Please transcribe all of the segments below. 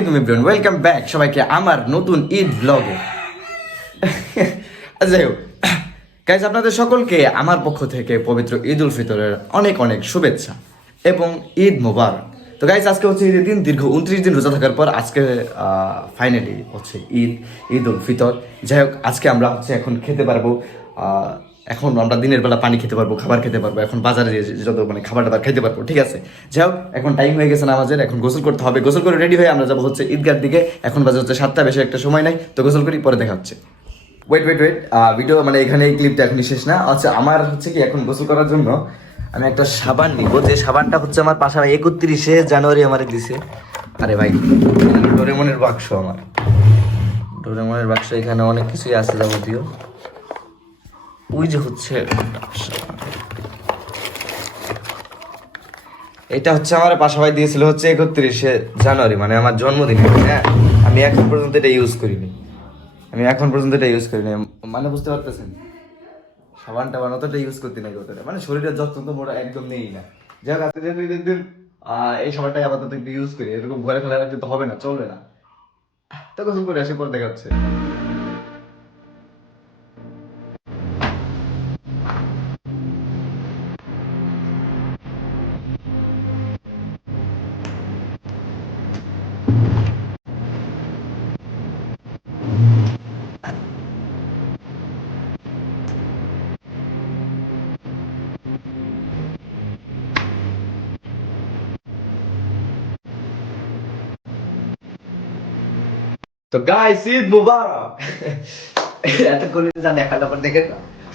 Everyone welcome back সবাইকে আমার নতুন ঈদ ব্লগে যাই হোক। গাইজ আপনাদের সকলকে আমার পক্ষ থেকে পবিত্র ঈদ উল ফিতরের অনেক অনেক শুভেচ্ছা এবং ঈদ মোবারক। তো গাইজ আজকে হচ্ছে ঈদের দিন, দীর্ঘ উনত্রিশ দিন রোজা থাকার পর আজকে ফাইনালি হচ্ছে ঈদ ঈদ উল ফিতর। যাই হোক, আজকে আমরা হচ্ছে এখন খেতে পারব এখন আমরা দিনের বেলা পানি খেতে পারব, খাবার খেতে পারব। এখন বাজারে যত মানে খাবার টাবার খেতে পারব, ঠিক আছে? যাই হোক, এখন টাইম হয়ে গেছে নামাজের, এখন গোসল করতে হবে। গোসল করে রেডি হয়ে আমরা যাব হচ্ছে ঈদগার দিকে। এখন বাজে হচ্ছে সাতটা, বেশি একটা সময় নাই। তো গোসল করি, পরে দেখা হচ্ছে। ওয়েট ওয়েট ওয়েট ভিডিও মানে এখানে এই ক্লিপটা এখনই শেষ না। আচ্ছা আমার হচ্ছে কি এখন গোসল করার জন্য আমি একটা সাবান নিব। যে সাবানটা হচ্ছে আমার পাশাপাশি একত্রিশে জানুয়ারি আমার দিছে। আরে ভাই ডোরেমনের বাক্স আমার। ডোরেমনের বাক্স এখানে অনেক কিছুই আছে যাবতীয়। ওই যে হচ্ছে এটা হচ্ছে আমার পাশাপাশি দিয়েছিল হচ্ছে একত্রিশে জানুয়ারি মানে আমার জন্মদিনে হ্যাঁ? আমি এখন পর্যন্ত এটা ইউজ করিনি। আমি এখন পর্যন্ত এটা ইউজ করিনি। মানে বুঝতে পারতেছেন? সাবান টাবান অতটা ইউজ করতে নাই অতটা মানে শরীরের যত্ন তো মোটা একদম নেই না। যাই হোক আজকে দিন, এই সাবানটাই আপাতত একটু ইউজ করি। এরকম ঘরে ফেলে রাখতে তো হবে না চলবে না। তো গোসল করে আসে পর দেখা হচ্ছে। তো গাইস ঈদ মুবারক! এত করে জানি একটা পর দেখে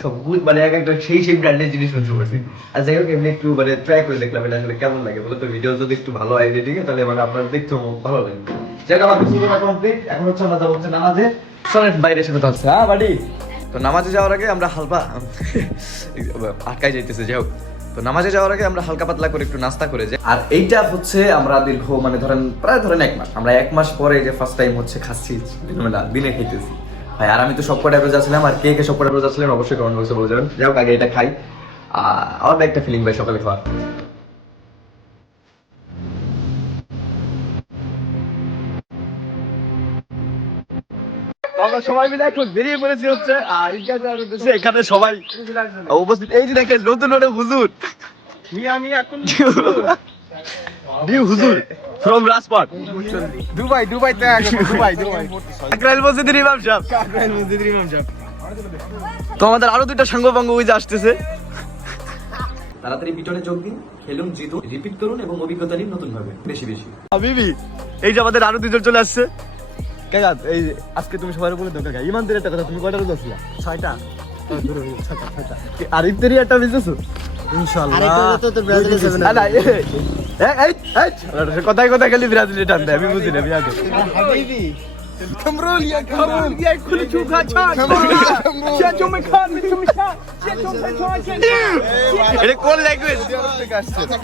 সব গুড মানে এক একটা সেই সেই ব্র্যান্ডের জিনিস শুনতে পারছি। আর যাই হোক এমনি একটু মানে ট্রাই করে দেখলাম এটা আসলে কেমন লাগে বলো তো ভিডিও যদি একটু ভালো হয় এডিটিং তাহলে মানে আপনার দেখতেও ভালো লাগবে যাই হোক আমার কিছু করা কমপ্লিট এখন হচ্ছে আমরা যাব হচ্ছে নামাজে চলেন বাইরে এসে কথা হচ্ছে। হ্যাঁ বাড়ি? তো নামাজে যাওয়ার আগে আমরা হালকা আটকাই যাইতেছে যাই হোক। তো নামাজে যাওয়ার আগে আমরা হালকা পাতলা করে একটু নাস্তা করে যাই। আর এইটা হচ্ছে আমরা দীর্ঘ মানে ধরেন প্রায় ধরেন এক মাস। আমরা এক মাস পরে যে ফার্স্ট টাইম হচ্ছে খাচ্ছি দিনে খেতেছি ভাই, আর আমি তো সব কটা রোজা ছিলাম, আর কে কে সব কটা রোজা ছিলেন অবশ্যই কমেন্ট বক্সে বলে যাবেন যাই হোক, আগে এটা খাই। আলাদা একটা ফিলিং ভাই, সকালে খাওয়ার। আমরা সবাই মিলে একটু বেরিয়ে পড়েছি হচ্ছে আর এখানে সবাই উপস্থিত। এই যে দেখেন নতুন নতুন হুজুর। আমি এখন নিউ হুজুর ফ্রম রাজপাট দুবাই দুবাই তে দুবাই দুবাই। আকরাইল মসজিদের ইমাম সাহেব। কাকরাইল মসজিদের ইমাম সাহেব। তো আমাদের আরও দুইটা সাঙ্গ পাঙ্গ ওই যে আসতেছে। তাড়াতাড়ি পিটনে যোগ দিন খেলুন জিতুন রিপিট করুন এবং অভিজ্ঞতা নিন নতুন ভাবে বেশি বেশি। হাবিবি এই যে আমাদের আরও দুজন চলে আসছে। কাকা এই যে আজকে তুমি সবার বলে দাও কাকা ইমানদের একটা কথা তুমি কয়টা রোজা ছিলা ছয়টা আর ইফতারি একটা বিজনেস ইনশাআল্লাহ আলা এই এই এই কথাই কথা খালি ব্রাজিলে টান দেয় আমি বুঝি না বিয়াদে হাবিবি كمرول يا كمرول يا كل شوف هاتشان يا جو مكان انتم مشان يا جو مكان এটা কোন ল্যাঙ্গুয়েজ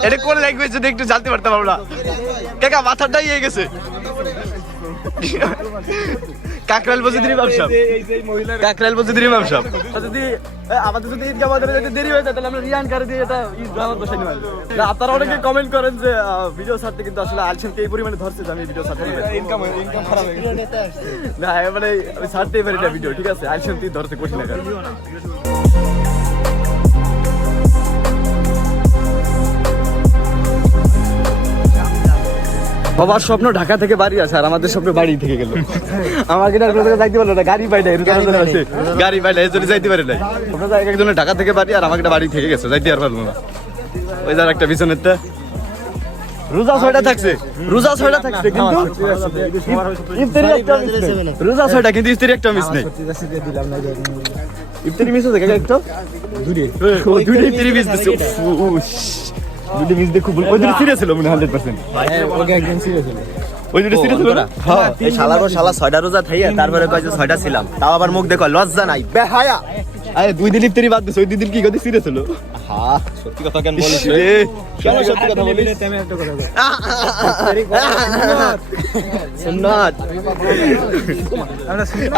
এটা কোন ল্যাঙ্গুয়েজ যদি একটু জানতে পারতাম আমরা কাকা মাথাটাই ইয়ে গেছে কাকরাল মসজিদের ইমাম কাকরাল মসজিদের ইমাম যদি আমাদের যদি ঈদগাহ বাজারে যেতে দেরি হয়ে যায় তাহলে আমরা রিয়ান কারে দিয়ে এটা ঈদগাহ বসে নিলাম। না আপনারা অনেকে কমেন্ট করেন যে ভিডিও ছাড়তে কিন্তু আসলে আলসেমকে এই পরিমাণে ধরছে যে আমি ভিডিও ছাড়তে। ইনকাম ইনকাম খারাপ হয়ে গেছে। না মানে আমি ছাড়তেই পারি না ভিডিও ঠিক আছে? আলসেম তুই ধরতে কঠিন লাগে বাবার স্বপ্ন ঢাকা থেকে বাড়ি আছে আর আমাদের স্বপ্ন বাড়ি থেকে গেল। আমাকে না কোথাও যাইতে পারল না? গাড়ি পাই নাই রোজা আছে গাড়ি পাই নাই এই জন্য যাইতে পারে নাই। আপনারা এক একজনের ঢাকা থেকে বাড়ি আর আমাকে বাড়ি থেকে গেছে যাইতে আর পারল না। ওই যার একটা পিছনেরটা রোজা ছয়টা থাকছে। রোজা ছয়টা থাকছে কিন্তু ইফতারি একটা মিস নেই। রোজা ছয়টা কিন্তু ইফতারি একটা মিস নেই। ইফতারি মিস হচ্ছে কাকা একটা? দুটি ও দুটি ইফতারি মিস দিছে। দুটি মিস দেখো ওই দুটি সিরিয়াস ছিল মনে 100% ওকে একদম সিরিয়াস হলো ওই দুটি সিরিয়াস ছিল না হ্যাঁ এই শালা গো শালা ছয়টা রোজা থাইয়া তারপরে কয় যে ছয়টা ছিলাম তাও আবার মুখ দেখো লজ্জা নাই বেহায়া আরে দুই দিন ইফতারি বাদ দিছে ওই দুই দিন কি কদি সিরিয়াস হলো হা সত্যি কথা কেন বলিস রে কেন সত্যি কথা বলিস আমি একটা কথা বলি সুন্নাত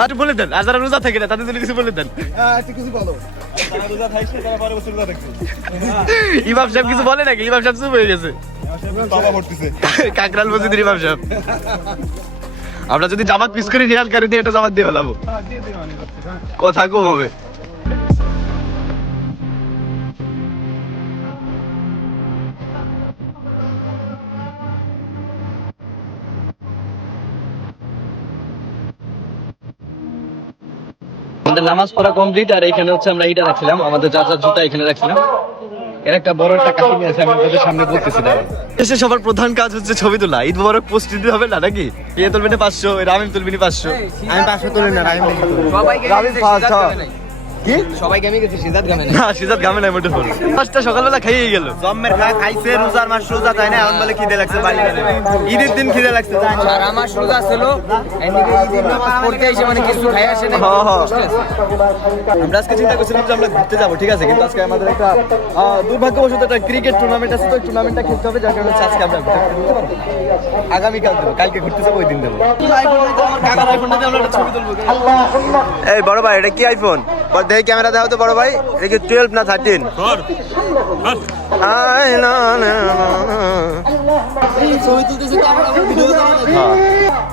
আর বলে দেন আর যারা রোজা থাকে না তাদের জন্য কিছু বলে দেন কিছু বলো ইমাম সাহেব কিছু বলে নাকি? ইমাম সাহেব চুপ হয়ে গেছে। কাকরাল মসজিদের ইমাম সাহেব। আমরা যদি জামাত পিস করে রিয়াল করে দিয়ে এটা জামাত দিয়ে ফেলাবো। কথা কম হবে। আমাদের নামাজ পড়া কমপ্লিট আর এখানে হচ্ছে আমরা এটা রাখছিলাম আমাদের চাচার জুতা এখানে রাখছিলাম। এর একটা বড় একটা কাহিনী আছে আমি আপনাদের সামনে বলতেছি এসে সবার প্রধান কাজ হচ্ছে ছবি তোলা। ঈদ মোবারক পোস্ট দিতে হবে না নাকি? তুলবেন পাঁচশো রামিম তুলবিনি পাঁচশো। আমি পাঁচশো তুলি না রামিম কি? সবাইকে আমি গেছি সিদ্ধার্থ গামে না সিজাত গামে নাই মোটে ফোন। পাঁচটা সকালবেলা খাইয়ে গেল। জম্মের খা খাইছে রোজার মাস রোজা তাই না এখন বলে খিদে লাগছে বাড়ি ঈদের দিন খিদে লাগছে আর আমার সোজা ছিল এদিকে ঈদের নামাজ পড়তে এসে মানে কিছু খাই আসে না হ্যাঁ, হ্যাঁ। আমরা আজকে চিন্তা করছিলাম যে আমরা ঘুরতে যাব ঠিক আছে? কিন্তু আজকে আমাদের একটা দুর্ভাগ্যবশত একটা ক্রিকেট টুর্নামেন্ট আছে তো টুর্নামেন্টটা খেলতে হবে যার কারণে আজকে আমরা ঘুরতে ঘুরতে পারব আগামীকাল দেবো কালকে ঘুরতে যাব ওই দিন দেবো। এই বড় ভাই এটা কি আইফোন? দেখি ক্যামেরা দাও তো বড় ভাই। এটা কি টুয়েলভ না থার্টিন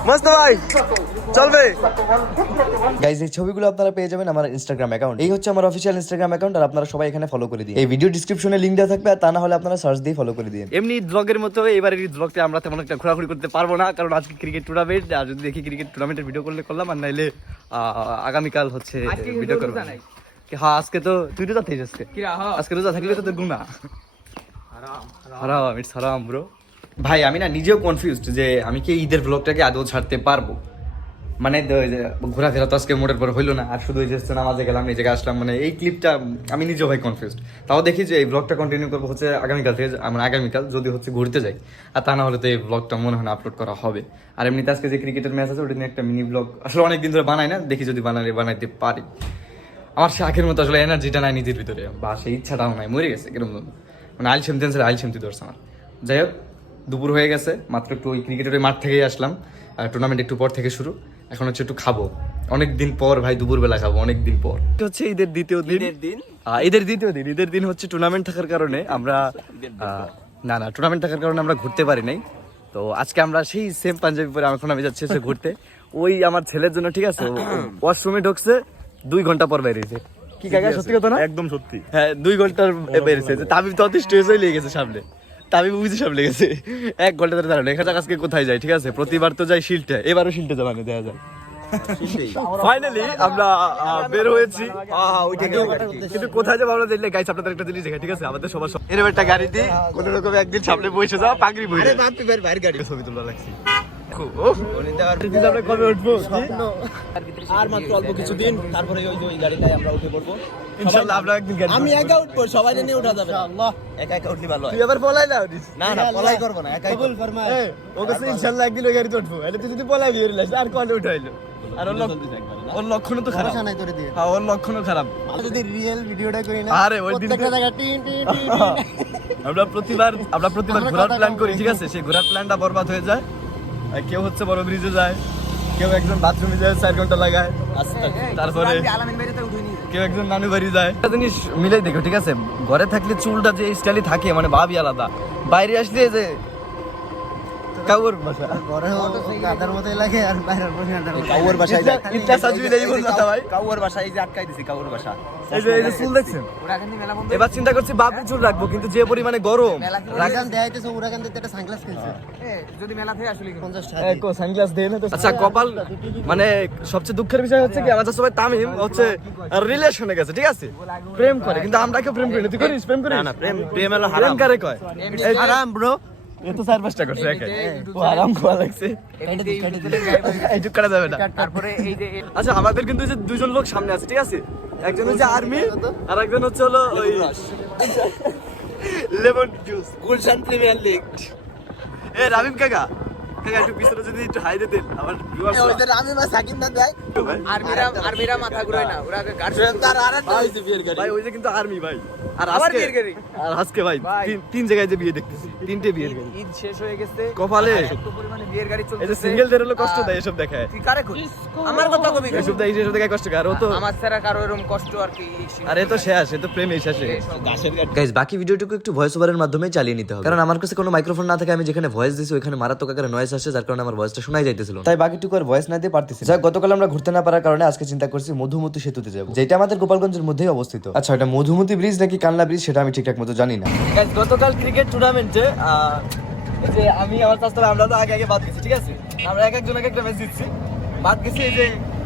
মস্ত ভাই চলবে। গাইজ এই ছবিগুলো আপনারা পেয়ে যাবেন আমার ইনস্টাগ্রাম অ্যাকাউন্ট এই হচ্ছে আমার অফিসিয়াল ইনস্টাগ্রাম অ্যাকাউন্ট আর আপনারা সবাই এখানে ফলো করে দিন। এই ভিডিও ডিসক্রিপশনে লিংক দেওয়া থাকবে আর তা না হলে আপনারা সার্চ দিয়ে ফলো করে দিন। এমনি ব্লগের মতো এবারে ঈদ ব্লগতে আমরা তেমন একটা ঘোরাঘুরি করতে পারব না কারণ আজকে ক্রিকেট টুর্নামেন্ট আর যদি দেখি ক্রিকেট টুর্নামেন্টের ভিডিও করলে করলাম আর নাইলে আহ, আগামীকাল হচ্ছে ভিডিও করব হ্যাঁ আজকে তো তুই রোজা থাইস আজকে। আজকে রোজা থাকলে তো তোর গুণা হারাম ইটস হারাম ব্রো ভাই আমি না নিজেও কনফিউজড যে আমি কি ঈদের ব্লগটাকে আদৌ ছাড়তে পারব? মানে ঘোরাফেরা তো আজকে মোটের পর হইল না আর শুধু ওই যে নামাজে গেলাম এই জায়গায় আসলাম মানে এই ক্লিপটা আমি নিজেও ভাই কনফিউজড তাও দেখি যে এই ব্লগটা কন্টিনিউ করব হচ্ছে আগামীকাল থেকে আমরা আগামীকাল যদি হচ্ছে ঘুরতে যাই। আর তা না হলে তো এই ব্লগটা মনে হয় না আপলোড করা হবে। আর এমনিতে আজকে যে ক্রিকেটের ম্যাচ আছে ওটা নিয়ে একটা মিনি ব্লগ আসলে অনেক দিন ধরে বানাই না দেখি যদি বানালে বানাইতে পারি। আমার আগের মতো আসলে এনার্জিটা নাই নিজের ভিতরে। বা সেই ইচ্ছাটাও নাই মরে গেছে কীরকম। মানে আইল সেমতেন আইল সেমতি ধরছে আমার। যাই হোক দুপুর হয়ে গেছে মাত্র একটু ওই ক্রিকেটের মাঠ থেকেই আসলাম। টুর্নামেন্ট একটু পর থেকে শুরু। এখন হচ্ছে একটু খাব। অনেক দিন পর ভাই দুপুরবেলা খাব অনেক দিন পর হচ্ছে ঈদের দ্বিতীয় দিন। দিন? ঈদের দ্বিতীয় দিন। ঈদের দিন হচ্ছে টুর্নামেন্ট থাকার কারণে আমরা আহ, না না টুর্নামেন্ট থাকার কারণে আমরা ঘুরতে পারি নাই। তো আজকে আমরা সেই সেম পাঞ্জাবি পরে এখন আমি যাচ্ছি ঘুরতে। ওই আমার ছেলের জন্য ঠিক আছে ওয়াশরুমে ঢুকছে। দুই ঘণ্টা পর বেরিয়েছে কি কাকা সত্যি কথা না? একদম সত্যি। হ্যাঁ দুই ঘণ্টার বেরিয়েছে তাবি তো অতি স্টেজ হয়ে লেগে গেছে সামনে। তাবি বুঝি সামনে গেছে। এক ঘণ্টা ধরে দাঁড়ানো। এখানে আজকে কোথায় যাই ঠিক আছে? প্রতিবার তো যাই শিলটে। এবারও শিলটে জমানে দেওয়া যায় ফাইনালি আমরা বের হয়েছি। কিন্তু কোথায় যাব আমরা দেখলে গাইস আপনাদের একটা জিনিস দেখাই ঠিক আছে? আমাদের সবার সব- এরকম একটা গাড়ি দিয়ে কোন রকম একদিন সামনে বসে যাওয়া পাগড়ি বই বাইরের গাড়ি। ছবি তোলা লাগছি। আর মাত্র অল্প কিছুদিন তারপরে ওই ওই গাড়িটায় আমরা উঠে পড়ব। ইনশাআল্লাহ আমরা একদিন গাড়ি আমি একা উঠবো সবাই নিয়ে উঠা যাবে আল্লাহ একা একা উঠলে ভালো তুই আবার বলাই না না না পলাই করব না একাই কবুল ফরমায় ও কাছে ইনশাআল্লাহ একদিন ওই গাড়িতে উঠবো। তুই যদি পলাই বিয়ে আর কলে উঠাইলো। আর ওর তো খারাপ। নাই দিয়ে। হ্যাঁ ওর লক্ষণও খারাপ। যদি রিয়েল ভিডিওটা করি না আরে ওই দিন প্রত্যেকটা জায়গা টিন টিন টিন আমরা প্রতিবার আমরা প্রতিবার ঘোরার প্ল্যান করি ঠিক আছে? সেই ঘোরার প্ল্যানটা বরবাদ হয়ে যায়। কেউ হচ্ছে বড় ব্রিজে যায় কেউ একজন বাথরুমে যায় চার ঘণ্টা লাগায় তারপরে কেউ একজন নানু বাড়ি যায়। একটা জিনিস মিলাই দেখো ঠিক আছে? ঘরে থাকলে চুলটা যে স্টাইলে থাকে মানে ভাবি আলাদা। বাইরে আসলে যে কাউর বাসা। ঘরে গাদার মতোই লাগে আর বাইরের মধ্যে গাদার মতো কাউর বাসায় ইতনা- ইতনা সাজুই বল কথা ভাই। কাউর বাসায় এই যে আটকাই দিছি কাউর বাসা। এই যে এই যে চুল দেখছেন? ওরা কিন্তু মেলা বন্ধ এবার চিন্তা করছি বাপি চুল রাখব কিন্তু যে পরিমাণে গরম। রাগান দেয়াইতেছে উড়াগান দিতে একটা সানগ্লাস কিনছে যদি মেলা থেকে আসলে 50 টাকা সানগ্লাস দেয় না আচ্ছা কপাল মানে সবচেয়ে দুঃখের বিষয় হচ্ছে কি আমাদের সবাই তামিম হচ্ছে রিলেশনে গেছে ঠিক আছে? প্রেম করে কিন্তু আমরা কেউ প্রেম করি তুই করিস প্রেম করিস? না না প্রেম প্রেম হলো প্রেম হারাম। কারে কয়? হারাম ব্রো এ তো চার পাঁচটা করছে একাই ও আরাম খাওয়া লাগছে। এমনিতে ইউটিউবে গায়েব হয়ে। এইটুক যাবে না। আচ্ছা আমাদের কিন্তু যে দুজন লোক সামনে আছে ঠিক আছে? একজন হচ্ছে আর্মি আর একজন হচ্ছে হলো ওই lemon juice Gulshan premier league এ রাবিব কাকা। কাকা একটু পিছনে যদি একটু হাই দিতেন আমার viewers রা- আমি মা সাকিব না দেয়? আর্মিরা আর্মিরা মাথা ঘুরায় না ওরা গার্ড তার আরেকটা হইছে বিয়ের গাড়ি। ভাই ওই যে কিন্তু আর্মি ভাই। আর আবার বিয়ের গাড়ি। আর আজকে ভাই ভাই। তিন- তিন জায়গায় যে বিয়ে দেখতেছি তিনটে বিয়ের গাড়ি। ঈদ শেষ হয়ে গেছে। কপালে। এত পরিমাণে বিয়ের গাড়ি এই যে সিঙ্গেলদের হলো কষ্ট দেয় এসব দেখায়। তুই কারে খুঁজিস আমার কথা কবি এসব দেয় এসব দেখায় কষ্ট আর ও তো আমার ছাড়া কারও এরকম কষ্ট আর কি আর এ তো শেষ এ তো শেষে বাকি ভিডিওটুকু একটু ভয়েস ওভারের মাধ্যমে চালিয়ে নিতে হবে। কারণ আমার কাছে কোনো মাইক্রোফোন না থাকে আমি যেখানে ভয়েস দিছি ওইখানে মারাত্মক আকারে নয়েস আসছে যার কারণে আমার ভয়েসটা শোনাই যাইতেছিল তাই বাকিটুকু আর ভয়েস না দিয়ে পারতেছি যাক গতকাল আমরা ঘুরতে না পারার কারণে আজকে চিন্তা করছি মধুমতি সেতুতে যাব। যেটা আমাদের গোপালগঞ্জের মধ্যেই অবস্থিত। আচ্ছা এটা মধুমতি ব্রিজ নাকি কানলা ব্রিজ সেটা আমি ঠিকঠাক মতো জানি না। গতকাল ক্রিকেট টুর্নামেন্টে যে আমি আমার চাষতলা আমরা তো আগে আগে বাদ গেছি ঠিক আছে? আমরা এক একজন এক একটা ম্যাচ জিতছি। বাদ গেছি এই যে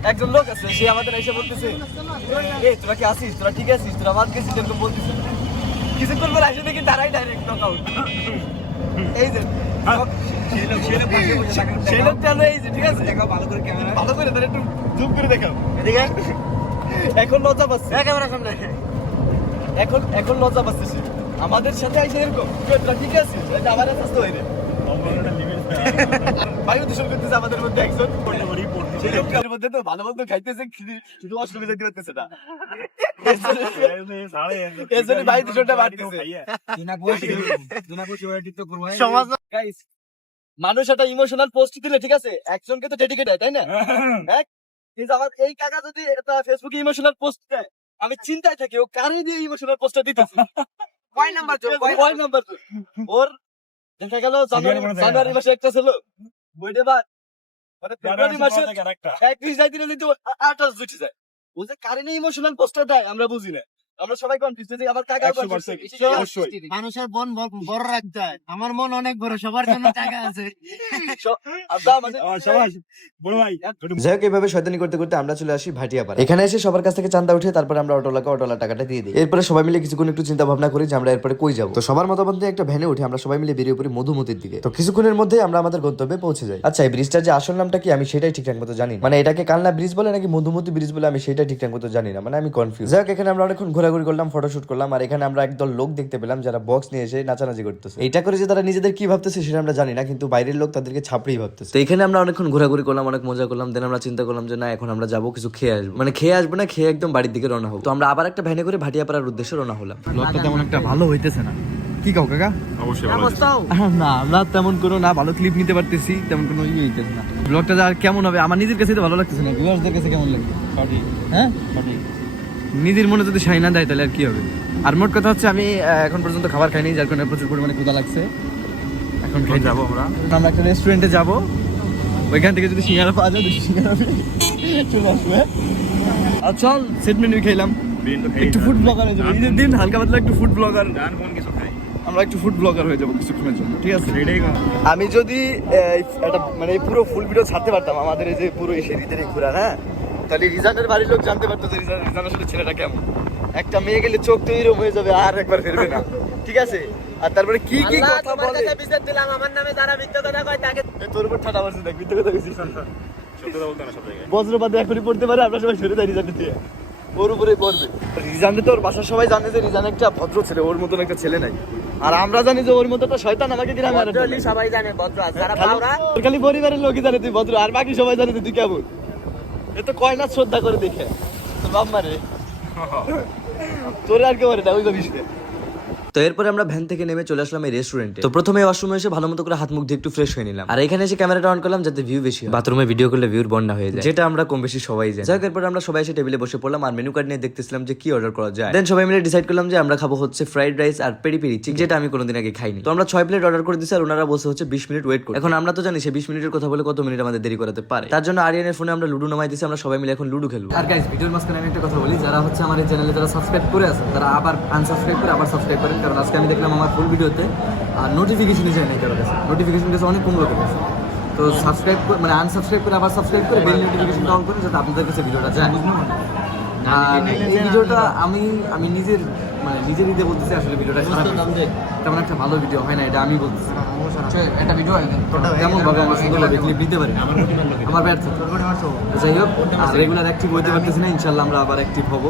একজন লোক আছে সে আমাদের এসে বলতেছে এই তোরা কি আসিস তোরা ঠিক আছিস? তোরা বাদ গেছিস? এরকম বলতেছে। কিছুক্ষণ পর আসে দেখি তারাই ডাইরেক্ট নক আউট এই যে আছে ভালো এখন এখন লজ্জা আমাদের সাথে ঠিক আছিস এটা বায়ু দূষণ করতেছে আমাদের মধ্যে একজন সেই মধ্যে তো ভালো মন্দ খাইতেছে শুধু অসুবিধা দিতে পারতেছে না। বাড়তেছে। সমাজ গাইস মানুষ একটা ইমোশনাল পোস্ট দিলে ঠিক আছে? একজনকে তো ডেডিকেট হয় তাই না? হ্যাঁ? আমার এই কাকা যদি এটা ফেসবুকে ইমোশনাল পোস্ট দেয় আমি চিন্তায় থাকি ও কারে দিয়ে ইমোশনাল পোস্টটা দিতেছে? কয় নাম্বার কয় নাম্বার ওর দেখা গেল জানুয়ারি জানুয়ারি মাসে একটা ছিল। বইটা বাদ। মানে ফেব্রুয়ারি মাসে একত্রিশ দিনে যদি আঠাশ দুটি যায় ও যে কারেন্ট ইমোশনাল পোস্টার দেয় আমরা বুঝি না। আমরা সবাই কনফিউজ যে আমার মানুষের বড় রাখতে হয়। আমার মন অনেক বড় সবার জন্য টাকা আছে। যাই হোক শয়তানি করতে করতে আমরা চলে আসি ভাটিয়াপাড়া এখানে এসে সবার কাছ থেকে চান্দা উঠে তারপরে আমরা অটোলাকে অটোলা টাকাটা দিয়ে দিই। এরপরে সবাই মিলে কিছুক্ষণ একটু চিন্তা ভাবনা করি যে আমরা এরপরে কই যাব। তো সবার মতামত নিয়ে একটা ভ্যানে উঠে আমরা সবাই মিলে বেরিয়ে পড়ি মধুমতির দিকে। তো কিছুক্ষণের মধ্যে আমরা আমাদের গন্তব্যে পৌঁছে যাই। আচ্ছা এই ব্রিজটার যে আসল নামটা কি? আমি সেটাই ঠিকঠাক মতো জানি মানে এটাকে কালনা ব্রিজ বলে নাকি মধুমতি ব্রিজ বলে আমি সেটাই ঠিকঠাক মতো জানি না। মানে আমি কনফিউজ যাই এখানে আমরা অনেকক্ষণ ঘোরাঘুরি করলাম ফটোশুট করলাম আর এখানে আমরা একদল লোক দেখতে পেলাম যারা বক্স নিয়ে এসে নাচানাচি করতেছে। এটা করে যে তারা নিজেদের কি ভাবতেছে সেটা আমরা জানি না কিন্তু বাইরের লোক তাদেরকে ছাপড়েই ভাবতেছে। তো এখানে আমরা অনেকক্ষণ ঘোরাঘুরি করলাম অনেক মজা করলাম দেন আমরা চিন্তা করলাম যে না এখন আমরা যাব কিছু খেয়ে আসব। মানে খেয়ে আসব না খেয়ে একদম বাড়ির দিকে রওনা হব। তো আমরা আবার একটা ভ্যানে করে ভাটিয়া ভাটিয়াপাড়ার উদ্দেশ্যে রওনা হলাম। ব্লগটা তেমন একটা ভালো হইতেছে না। কি কাউ কাকা? না আমরা তেমন কোনো না ভালো ক্লিপ নিতে পারতেছি তেমন কোনো ইয়ে হইতেছে না। ব্লগটা আর কেমন হবে আমার নিজের কাছে তো ভালো লাগতেছে না ভিউয়ার্সদের কাছে কেমন লাগবে? হ্যাঁ? নিজের মনে যদি সাই না দেয় তাহলে আর কি হবে? আর মোট কথা হচ্ছে আমি এখন পর্যন্ত খাবার খাইনি যার কারণে প্রচুর পরিমাণে ক্ষুধা লাগছে। এখন খাই যাব আমরা। আমরা একটা রেস্টুরেন্টে যাব। ওইখান থেকে যদি সিঙ্গারা পাওয়া যায় সিঙ্গারা চলে আসবে। আর চল সেট মেনু খেলাম একটু ফুড ব্লগার হয়ে যাব। ঈদের দিন হালকা পাতলা একটু ফুড ব্লগার কিছু খাই। আমরা একটু ফুড ব্লগার হয়ে যাব কিছুক্ষণের জন্য ঠিক আছে? আমি যদি একটা মানে পুরো ফুল ভিডিও ছাড়তে পারতাম আমাদের এই যে পুরো এই শরীরের এই ঘোরা হ্যাঁ? তাহলে রিজানের বাড়ির লোক জানতে পারতো যে রিজান আসলে ছেলেটা কেমন। একটা মেয়ে গেলে চোখ তো এরকম হয়ে যাবে আর একবার ফিরবে না। ঠিক আছে? আর তারপরে কি কি কথা বলে? দিলাম আমার নামে যারা মিথ্যা কথা কয় তাকে তোর উপর ঠাটা মারছে দেখ মিথ্যে কথা কইছিস বজ্রপাতে এখনই পড়তে পারে আমরা সবাই সরে যাই রিজানের দিয়ে। ওর উপরে পড়বে। রিজানে তো ওর বাসার সবাই জানে যে রিজান একটা ভদ্র ছেলে ওর মতন একটা ছেলে নাই। আর আমরা জানি যে ওর মতো একটা শয়তান আমাকে গ্রামে ভদ্রলি সবাই জানে ভদ্র আর খালি- পাওরা তোর খালি পরিবারের লোকই জানে তুই ভদ্র আর বাকি সবাই জানে তুই কেমন। এ তো কয় না শ্রদ্ধা করে দেখে। তোর বাপ মারে। তোর আর কে মারে না ওই বিষয়ে তো এরপরে আমরা ভ্যান থেকে নেমে চলে আসলাম এই রেস্টুরেন্টে তো প্রথমে ওয়াশরুমে এসে ভালো মতো করে হাত মুখ দিয়ে একটু ফ্রেশ হয়ে নিলাম। আর এখানে এসে ক্যামেরাটা অন করলাম যাতে ভিউ বেশি হয়। বাথরুমে ভিডিও করলে ভিউর বন্যা হয়ে যায়। যেটা আমরা কম বেশি সবাই জানি। যাই হোক, এরপর আমরা সবাই এসে টেবিলে বসে পড়লাম আর মেনু কার্ড নিয়ে দেখতেছিলাম যে কি অর্ডার করা যায়। দেন সবাই মিলে ডিসাইড করলাম যে আমরা খাব হচ্ছে ফ্রাইড রাইস আর পেরি পেরি চিক যেটা আমি কোনোদিন আগে খাইনি। তো আমরা ছয় প্লেট অর্ডার করে দিচ্ছি আর ওনারা বসে হচ্ছে বিশ মিনিট ওয়েট করে এখন আমরা তো জানি সে বিশ মিনিটের কথা বলে কত মিনিট আমাদের দেরি করাতে পারে। তার জন্য আরিয়ানের ফোনে আমরা লুডো নামাই দিচ্ছি আমরা সবাই মিলে এখন লুডো খেলব। আর গাইস ভিডিওর মাঝখানে আমি একটা কথা বলি যারা হচ্ছে আমার এই চ্যানেলে যারা সাবস্ক্রাইব করে আছে তারা আবার আনসাবস্ক্রাইব করে আবার সাবস্ক্রাইব করেন কারণ আজকে আমি দেখলাম আমার ফুল ভিডিওতে আর নোটিফিকেশনই যায় নাই কারও কাছে। নোটিফিকেশন কাছে অনেক কম লোকের কাছে। তো সাবস্ক্রাইব করে মানে আনসাবস্ক্রাইব করে আবার সাবস্ক্রাইব করে বেল নোটিফিকেশন অন করেন যাতে আপনাদের কাছে ভিডিওটা যায়। আর এই ভিডিওটা আমি আমি নিজের মানে নিজের ইতে বলতেছি আসলে ভিডিওটা খারাপ। তেমন একটা ভালো ভিডিও হয় না এটা আমি বলতেছি। একটা ভিডিও হয় তেমন ভাবে আমি সুন্দরভাবে ক্লিপ দিতে পারি? আমার ব্যর্থ যাই হোক রেগুলার অ্যাক্টিভ হইতে পারতেছি না ইনশাল্লাহ আমরা আবার অ্যাক্টিভ হব।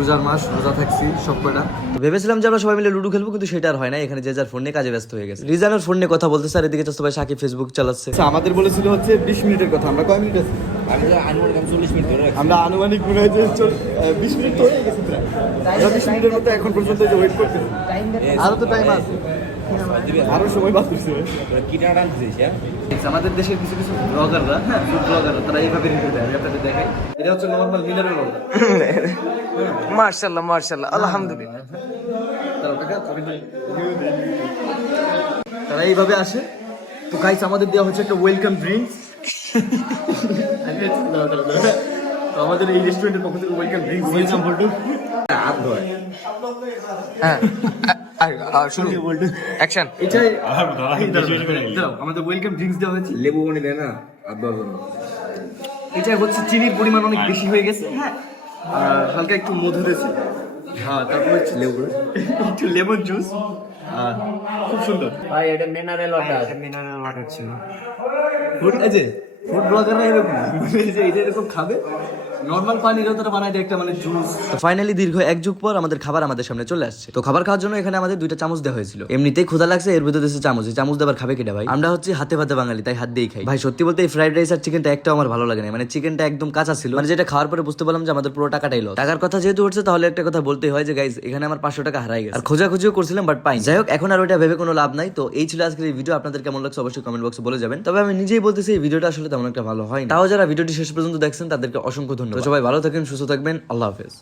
রোজার মাস রোজা থাকছি সব কটা তো ভেবেছিলাম যে আমরা সবাই মিলে লুডু খেলব কিন্তু সেটা আর হয় না। এখানে যে যার ফোন নিয়ে কাজে ব্যস্ত হয়ে গেছে। রিজানের ফোন নিয়ে কথা বলতে স্যার এদিকে তো সবাই সাকিব ফেসবুক চালাচ্ছে। আচ্ছা আমাদের বলেছিল হচ্ছে বিশ মিনিটের কথা আমরা কয় মিনিট আছি? আমরা আনুমানিক মনে হয় যে বিশ মিনিট তো হয়ে গেছে বিশ মিনিটের মতো এখন পর্যন্ত যে ওয়েট করতেছি। আরও তো টাইম আছে। আরও সময় বাদ করছে আমাদের দেশের কিছু কিছু ব্লগাররা হ্যাঁ ফুড ব্লগাররা তারা এইভাবে রিভিউ দেয় আমি আপনাদের দেখাই। এটা হচ্ছে নর্মাল মিনারেল ওয়াটার মার্শাল্লাহ মার্শাল্লাহ আলহামদুলিল্লাহ। তারা এইভাবে আসে। তো গাইস আমাদের দেওয়া হচ্ছে একটা ওয়েলকাম ড্রিঙ্কস তো আমাদের এই রেস্টুরেন্টের পক্ষ থেকে ওয়েলকাম ড্রিঙ্কস ওয়েলকাম বলটু। হাত ধোয় হ্যাঁ। শুরু অ্যাকশন এটাই আমাদের ওয়েলকাম ড্রিঙ্কস দেওয়া হয়েছে। লেবু বনে দেয় না? এটা হচ্ছে চিনির পরিমাণ অনেক বেশি হয়ে গেছে হ্যাঁ। আর হালকা একটু মধু দিয়েছে। হ্যাঁ তারপর হচ্ছে লেবু। একটু লেমন জুস আর খুব সুন্দর। ভাই এটা মিনারেল ওয়াটার মিনারেল ওয়াটার ছিল। ফুড আছে ফুড ব্লগাররা এরকম যে এটা এরকম খাবে? দেয় একটা মানে জুস। তো ফাইনালি দীর্ঘ এক যুগ পর আমাদের খাবার আমাদের সামনে চলে আসছে। তো খাবার খাওয়ার জন্য এখানে আমাদের দুইটা চামচ দেওয়া হয়েছিল। এমনিতেই লাগছে, এর ভিতরে দিয়েছে চামচ। চামচ দেবার খাবে কেটে ভাই? আমরা হচ্ছে হাতে ভাতে বাঙালি, তাই হাত দিয়েই খাই। ভাই, সত্যি বলতে এই ফ্রাইড রাইস আর চিকেনটা একটাও আমার ভালো লাগে না। মানে চিকেনটা একদম কাঁচা ছিল। মানে যেটা খাওয়ার পরে বুঝতে পারলাম যে আমাদের পুরো টাকাটাই লস টাকার কথা যেহেতু উঠছে, তাহলে একটা কথা বলতেই হয় যে গাইজ এখানে আমার পাঁচশো টাকা হারাই গেছে। আর খোঁজাখুঁজিও করছিলাম বাট পাই যাই হোক, এখন আর ওইটা ভেবে কোনো লাভ নাই। তো এই ছিল আজকের এই ভিডিও আপনাদের কেমন লাগছে অবশ্যই কমেন্ট বক্সে বলে যাবেন। তবে আমি নিজেই বলতেছি, এই ভিডিওটা আসলে তেমন একটা ভালো হয় তাও যারা ভিডিওটি শেষ পর্যন্ত দেখছেন, তাদেরকে অসংখ্য ধন্যবাদ। তো সবাই ভালো থাকেন সুস্থ থাকবেন। আল্লাহ হাফেজ।